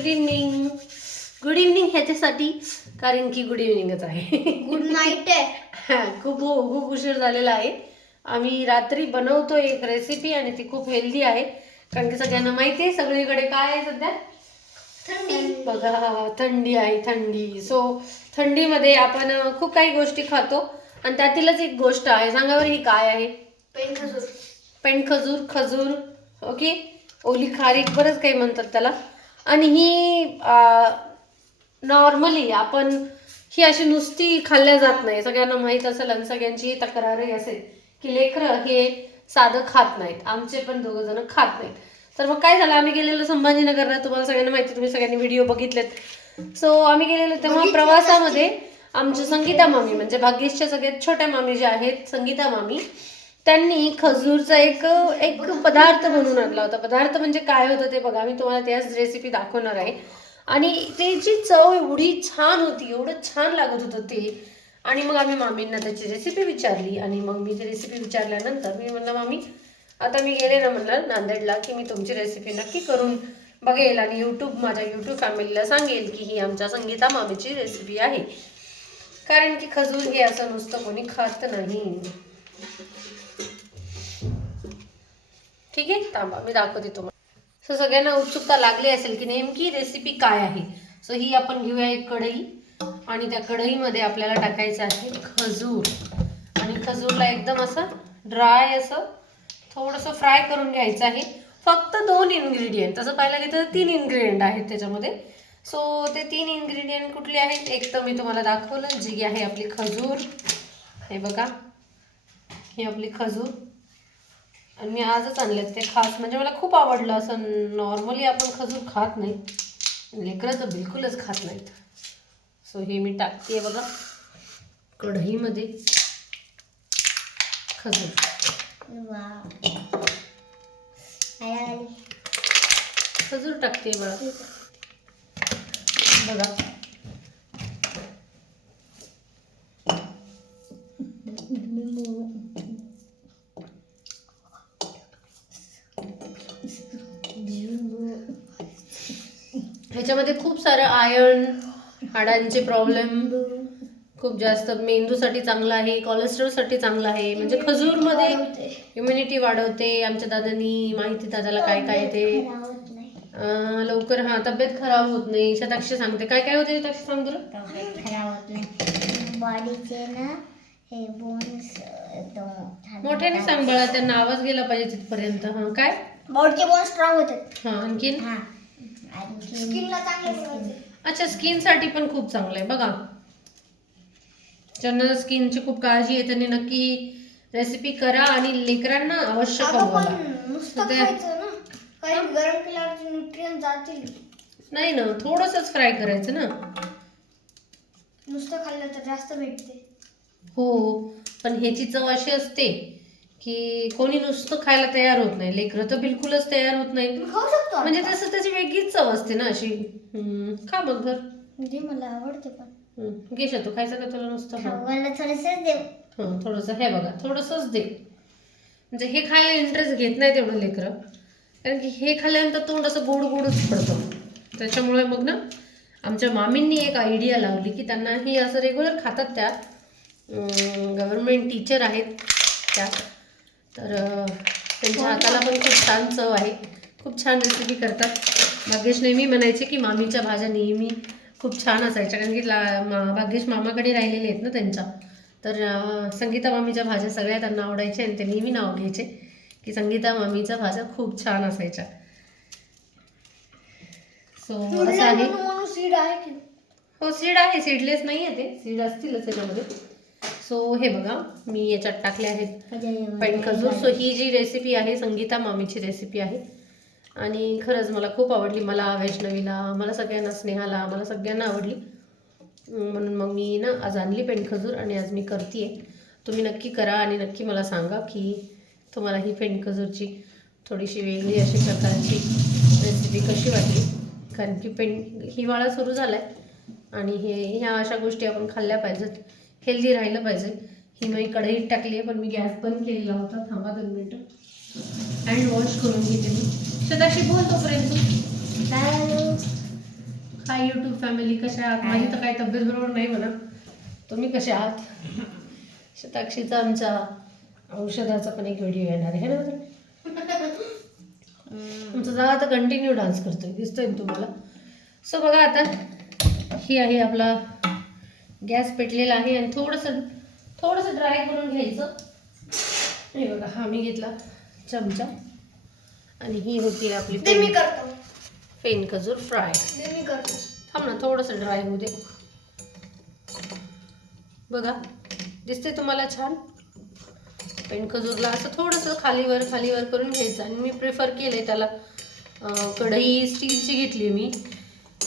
Good evening good evening ह्याच्यासाठी कारण की गुड इव्हनिंगच आहे. गुड नाईट आहे. हा, खूप खूप उशीर झालेला आहे. आम्ही रात्री बनवतो एक रेसिपी आणि ती खूप हेल्दी आहे. कारण की सगळ्यांना माहिती आहे सगळीकडे काय आहे सध्या? थंडी. बघा थंडी आहे थंडी. सो थंडीमध्ये आपण खूप काही गोष्टी खातो. आणि त्यातीलच एक गोष्ट आहे. सांगा बरं ही काय आहे? पेन खजूर पेंड खजूर खजूर ओके? ओली खारीक बरंच काही म्हणतात त्याला. आणि ही नॉर्मली आपण ही अशी नुसती खाल्ल्या जात नाही. सगळ्यांना माहीत असेल आणि सगळ्यांची तक्रारही असेल की लेकरं हे साधं खात नाहीत. आमचे पण दोघं जण खात नाहीत. तर मग काय झालं? आम्ही गेलेलो संभाजीनगरला. तुम्हाला सगळ्यांना माहिती तुम्ही सगळ्यांनी व्हिडिओ बघितलेत. सो आम्ही गेलेलो तेव्हा प्रवासामध्ये आमच्या संगीता मामी म्हणजे भाग्येशच्या सगळ्यात छोट्या मामी ज्या आहेत संगीता मामी त्यांनी खजूरचा एक एक पदार्थ म्हणून आणला होता. पदार्थ म्हणजे काय होतं ते बघा मी तुम्हाला त्याच रेसिपी दाखवणार आहे. आणि त्याची चव एवढी छान होती एवढं छान लागत होतं ते. आणि मग आम्ही मामींना त्याची रेसिपी विचारली आणि मग मी ती रेसिपी विचारल्यानंतर मी म्हणलं मामी आता मी गेले ना म्हणलं नांदेडला की मी तुमची रेसिपी नक्की करून बघेल आणि यूट्यूब माझ्या यूट्यूब फॅमिलीला सांगेल की ही आमच्या संगीता मामीची रेसिपी आहे. कारण की खजूर हे असं नुसतं कोणी खात नाही. ठीक आहे? थांबा मी दाखवते तुम्हाला. सो सगळ्यांना उत्सुकता लागली असेल की नेमकी रेसिपी काय आहे? सो ही आपण घेऊया एक कढई आणि त्या कढईमध्ये आपल्याला टाकायचं आहे खजूर. आणि खजूरला एकदम असं ड्राय असं थोडंसं फ्राय करून घ्यायचं आहे. फक्त दोन इन्ग्रेडियंट तसं पाहायला गेलं तर तीन इन्ग्रेडियंट आहेत त्याच्यामध्ये. सो ते तीन इन्ग्रेडियंट कुठले आहेत? एक तर मी तुम्हाला दाखवलं जी आहे आपली खजूर. हे बघा. ही आपली खजूर. आणि मी आजच आणलेत ते खास. म्हणजे मला खूप आवडलं असं नॉर्मली आपण खजूर खात नाही. लेकरं तर बिलकुलच खात नाहीत. सो हे मी टाकते बघा. कढईमध्ये खजूर. खजूर टाकते बघा बघा. ह्याच्यामध्ये खूप सारं आयर्न हाडांचे प्रॉब्लेम खूप जास्त मेंदूसाठी चांगलं आहे कोलेस्ट्रॉलसाठी चांगलं आहे. म्हणजे खजूरमध्ये इम्युनिटी वाढवते. आमच्या दादांनी माहिती दादाला काय काय ते लवकर हा तब्येत खराब होत नाही. शताक्षी सांगते. काय काय होते शताक्षी सांग खराब होत नाही. बॉडीचे ना हे बोन्स मोठ्याने सांग बाळा त्यांना आवाज गेला पाहिजे तिथपर्यंत. हा काय? बॉडीचे बोन स्ट्रॉंग होतात. हा आणखीन? हा. स्किनला चांगले अच्छा स्किनसाठी पण खूप चांगलं आहे. बघा. ज्यांना स्किनची खूप काळजी आहे त्यांनी नक्की रेसिपी करा आणि लेकरांना अवश्य नाही ना थोडंसंच फ्राय करायचं ना. नुसतं खाल्लं तर जास्त भेटते. हो. पण ह्याची चव अशी असते. की कोणी नुसतं खायला तयार होत नाही. लेकरं तर बिलकुलच तयार होत नाही खाऊ शकतो म्हणजे तसं त्याची वेगळीच चव असते ना अशी. हम्म, खा मग म्हणजे मला आवडते पण. हम्म, घे तू खायचं का तुला नुसतं हा. मला थोडस देव हां थोडंसं हे बघा थोडंसंच दे. म्हणजे हे खायला इंटरेस्ट घेत नाही तेवढं लेकरं. कारण की हे खाल्ल्यानंतर तोंड असं गोड गोडच पडतं. त्याच्यामुळे मग ना आमच्या मामींनी एक आयडिया लावली की त्यांना ही असं रेग्युलर खातात त्या गव्हर्नमेंट टीचर आहेत त्या. तर त्यांच्या हाताला पण खूप छान चव आहे. खूप छान रेसिपी करतात. भाग्येश नेहमी म्हणायचे की मामीच्या भाज्या नेहमी खूप छान असायच्या. कारण की ला मा भाग्येश मामाकडे राहिलेले आहेत ना त्यांच्या. तर संगीता मामीच्या भाज्या सगळ्या त्यांना आवडायच्या आणि ते नेहमी नाव घ्यायचे की संगीता मामीच्या भाज्या खूप छान असायच्या. सो असं आहे. हो सीड आहे सीडलेस नाही? आहे. ते. सीड असतीलच त्याच्यामध्ये सो हे बघा मी याच्यात टाकले आहेत. पेंट खजूर सो ही जी रेसिपी आहे संगीता मामीची रेसिपी आहे. आणि खरंच मला खूप आवडली मला वैष्णवीला मला सगळ्यांना स्नेहाला मला सगळ्यांना आवडली. म्हणून मग मी ना आज आणली पेंट खजूर आणि आज मी करते तुम्ही नक्की करा आणि नक्की मला सांगा की तुम्हाला ही पेंट खजूरची थोडीशी वेगळी अशी प्रकारची रेसिपी कशी वाटली. कारण की पेंट हिवाळा सुरू झाला आहे आणि हे ह्या अशा गोष्टी आपण खाल्ल्या पाहिजेत. हेल्दी राहिलं पाहिजे. ही मी कढईत टाकली आहे पण मी गॅस बंद केलेला होता. थांबा दोन मिनटं. हँड वॉश करून घेते मी. सदाशी बोल तोपर्यंत हाय युट्यूब फॅमिली कशा आहात? माझी तर काही तब्येत बरोबर नाही म्हणा. तुम्ही कसे आहात? शताक्षीचा आमच्या औषधाचा पण एक व्हिडिओ येणार आहे ना आमचा जागा आता कंटिन्यू डान्स करतोय. दिसतोय तुम्हाला? सो बघा आता ही आहे आपला गॅस पेटलेला आहे आणि थोडंसं थोडंसं ड्राय करून घ्यायचं. हे बघा हा मी घेतला चमचा. आणि ही होती आपली ते मी करतो. पेन खजूर फ्राय. ते मी करतो. थांब ना थोडंसं ड्राय होऊ दे. बघा दिसते तुम्हाला छान? पेन खजूरला असं थोडंसं खालीवर खालीवर करून घ्यायचं. आणि मी प्रिफर केलं त्याला अं, कढई स्टीलची घेतली मी.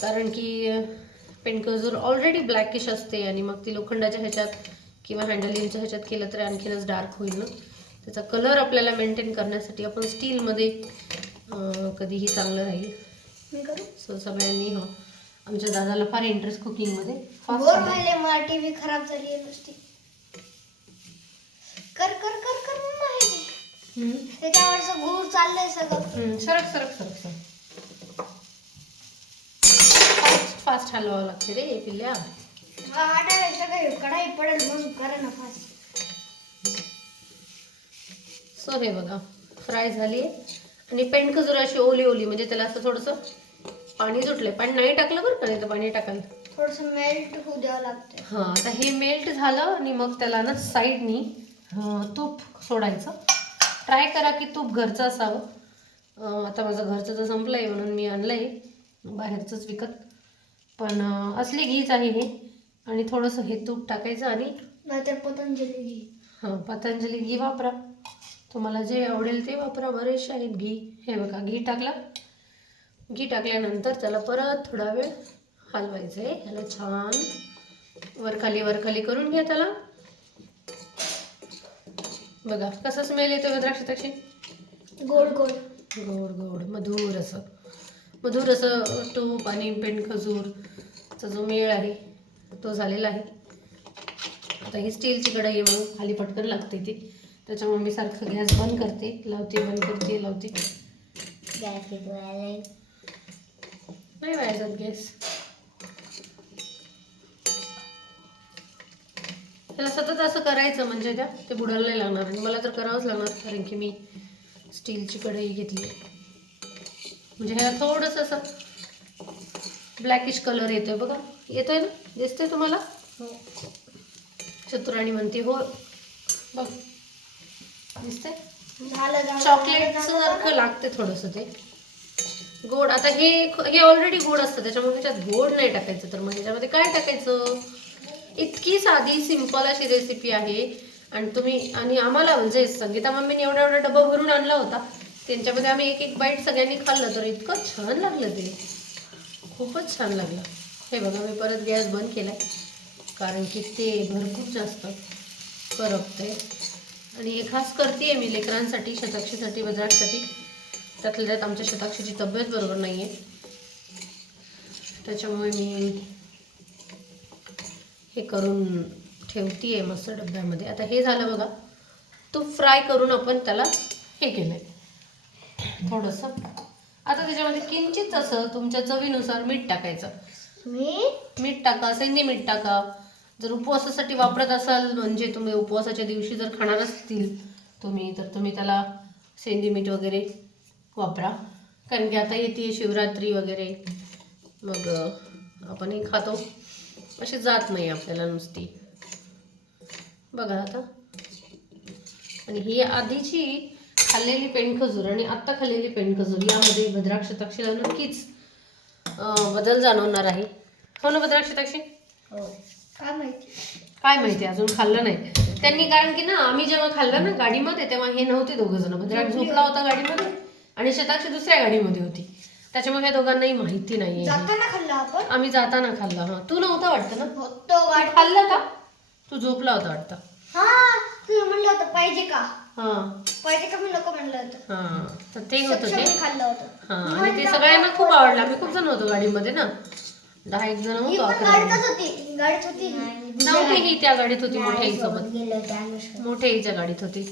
कारण की अं, पेन खजूर ऑलरेडी ब्लॅकिश असते आणि मग ती लोखंडाच्या ह्याच्यात किंवा हँडलिंगच्या ह्याच्यात केलं तर आणखीनच डार्क होईल ना. त्याचा कलर आपल्याला मेंटेन करण्यासाठी आपण स्टीलमध्ये कधीही चांगलं राहील. सो सगळ्यांनी हो. आमच्या दादाला फार इंटरेस्ट कुकिंगमध्ये खराब झाली आहे नुसती. कर कर कर कर. त्याच्यावरचं गुळ चाललंय सगळं. सरक सरक सरक सरक. फास्ट हलवावं लागते रे पिल्ल्या. कढाई पडेल म्हणून करा ना फास्ट. सो हे बघा फ्राय झाली. आणि पेंट खजूर अशी ओली ओली म्हणजे त्याला असं थोडंसं पाणी सुटलंय. पाणी नाही टाकलं बरं का नाही तर पाणी टाकाल. थोडस मेल्ट होऊ द्यावं लागतं हां आता हे मेल्ट झालं आणि मग त्याला ना साईडनी तूप सोडायचं. ट्राय करा की तूप घरचं असावं. अं, आता माझं घरचं तर संपलं आहे म्हणून मी आणलं आहे बाहेरचंच विकत पण असली घीच आहे हे. आणि थोडंसं हे तूप टाकायचं आणि नाहीतर पतंजली घी. हां पतंजली घी वापरा. तुम्हाला जे आवडेल ते वापरा. बरेचसे आहेत घी. हे बघा घी टाकला. घी टाकल्यानंतर त्याला परत थोडा वेळ हलवायचं आहे. ह्याला छान वरखाली वरखाली करून घ्या त्याला. बघा कसा स्मेल येतो द्राक्षाची. गोड गोड. गोड गोड मधुर असं. मधुर असं तूप आणि पेंट खजूरचा जो मेळ आहे तो झालेला आहे. आता ही स्टीलची कढई आहे म्हणून खाली पटकन लागते ती. त्याच्यामुळे मी सारखं गॅस बंद करते. लावते बंद करते लावते. गॅस नाही जात गॅस. त्याला सतत असं करायचं म्हणजे त्या ते बुडायला नाही लागणार. आणि मला तर करावंच लागणार कारण की मी स्टीलची कढई घेतली म्हणजे ह्याला थोडंसं असं ब्लॅकिश कलर येतोय बघा. येतोय ना? दिसतंय तुम्हाला? हो. चतुराणी म्हणते हो. बघ. दिसतंय? चॉकलेट सारखं लागते थोडंसं ते. गोड. आता हे हे ऑलरेडी गोड असतं. त्याच्यामुळे ह्याच्यात गोड नाही टाकायचं. तर मग ह्याच्यामध्ये काय टाकायचं? इतकी साधी सिंपल अशी रेसिपी आहे. आणि तुम्ही आणि आम्हाला म्हणजे संगीता मम्मीने एवढा एवढा डबा भरून आणला होता. त्यांच्यामध्ये आम्ही एक एक बाईट सगळ्यांनी खाल्लं तर इतकं छान लागलं ते. खूपच छान लागलं. हे बघा मी परत गॅस बंद केला कारण की ते भरपूर जास्त करपते आणि हे खास करते आहे मी लेकरांसाठी शताक्षीसाठी वज्रासाठी त्यातल्या त्यात आमच्या शताक्षीची तब्येत बरोबर नाही आहे त्याच्यामुळे मी हे करून ठेवती आहे मस्त डब्यामध्ये. आता हे झालं बघा तूप फ्राय करून आपण त्याला हे केलं आहे थोडंसं. आता त्याच्यामध्ये किंचित असं तुमच्या चवीनुसार मीठ टाकायचं. मी मीठ टाका सेंदी मीठ टाका. जर उपवासासाठी वापरत असाल म्हणजे तुम्ही उपवासाच्या दिवशी जर खाणार असतील तुम्ही तर तुम्ही त्याला सेंदी मीठ वगैरे वापरा. कारण की आता येते शिवरात्री वगैरे. मग आपणही खातो. अशी जात नाही आपल्याला नुसती. बघा आता. आणि ही आधीची खाल्लेली पेंडखजूर आणि आत्ता खाल्लेली पेंडखजूर यामध्ये भद्राक्ष तक्षीला नक्कीच बदल जाणवणार आहे. हो ना भद्राक्ष तक्षी हो. काय माहिती? काय माहिती? अजून खाल्लं नाही. त्यांनी कारण की ना आम्ही जेव्हा खाल्लं ना गाडीमध्ये तेव्हा हे नव्हते दोघं जण. भद्राक झोपला होता गाडीमध्ये आणि शताक्षी दुसऱ्या गाडीमध्ये होती. त्याच्यामुळे या दोघांनाही माहिती आपण? आम्ही जाताना खाल्ला हा. तू नव्हता वाटतं ना? खाल्लं का? तू झोपला होता वाटतं. हा तू म्हणलं होतं पाहिजे का? हा. पाहिजे का मी नको म्हणलं होतं. हा तर ते होतं ते. सक्षमने खाल्लं होतं. हा आणि ते सगळ्यांना खूप आवडलं. आम्ही खूप जण होतो गाडीमध्ये ना. दहा एक जण ही होतो पण अकरा जण. गाडीतच होती. गाडीत होती. नव्हती ही त्या गाडीत होती मोठ्या आईसोबत गेलो होतो अनुष्का मोठ्या आईच्या गाडीत होती.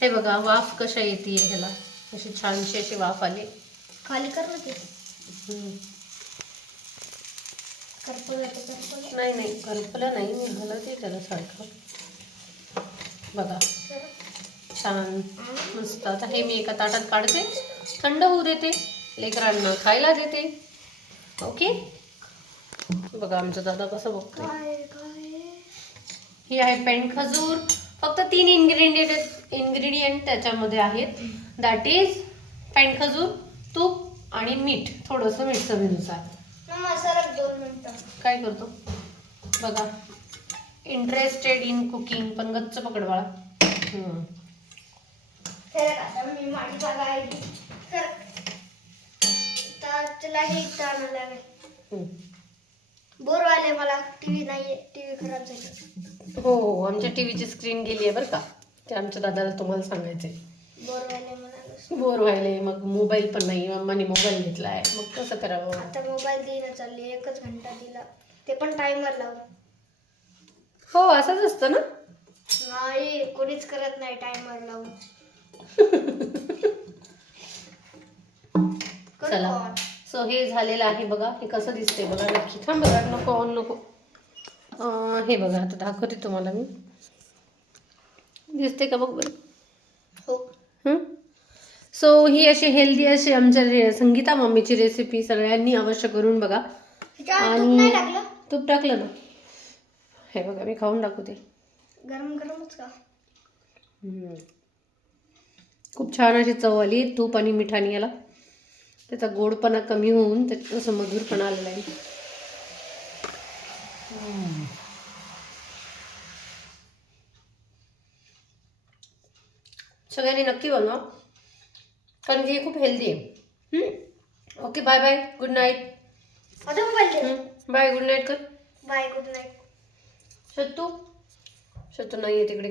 हे बघा वाफ कशा येते ह्याला. अशी छानशी अशी वाफ आली. खाली कर ना ते. हम्म. करपलं ते करपलं. नाही नाही करपलं नाही. मी हलवते त्याला सारखं. बघा. छान मस्त. आता हे मी एका ताटात काढते. थंड होऊ देते. लेकरांना खायला देते. ओके? बघा आमचा दादा कसं बघतोय. काय ही आहे पेंट खजूर. फक्त तीन इन्ग्रेडियंट इन्ग्रेडियंट त्याच्यामध्ये आहेत. दॅट इज पेंट खजूर तूप आणि मीठ. थोडंसं मीठ चवीनुसार काय करतो? बघा. इंटरेस्टेड इन कुकिंग पण गच्च पकड बाळा. मी माझी जागा आहे हे. बोर व्हायला मला. टीव्ही नाहीये. टीव्ही खराब झाली. हो हो आमच्या टीव्हीची स्क्रीन गेली आहे बरं का. ते आमच्या दादाला तुम्हाला सांगायचंय. बोर व्हायला मला बोर व्हायले मग मोबाईल पण नाही. मम्माने मोबाईल घेतलाय. मग कसं करावं? आता मोबाईल देणं चालली. एकच घंटा दिला. ते पण टाइमर लावून हो असंच असतं ना? नाही कोणीच करत नाही टाइमर लावून. चला? सो हे झालेलं आहे बघा. हे कसं दिसतंय बघा. नक्की थांब बघा. नको ऑन नको. अं, हे बघा आता दाखवते तुम्हाला मी. दिसते का बघ बरं? हो. सो ही अशी हेल्दी अशी आमच्या रे- संगीता मम्मीची रेसिपी सगळ्यांनी अवश्य करून बघा. ह्याच्यावर तूप नाही आणि टाकलं? तूप टाकलं ना? हे बघा मी खाऊन दाखवते. गरम गरमच का हम्म. खूप छान अशी चव आली तूप आणि मिठाने याला. त्याचा गोडपणा कमी होऊन त्याच्यात असं मधुरपणा आलेला आहे. सगळ्यांनी नक्की बनवा कारण की हे खूप हेल्दी आहे. Okay bye bye good night bye good night कर. बाय गुड नाईट शतू? शतू नाही आहे तिकडे.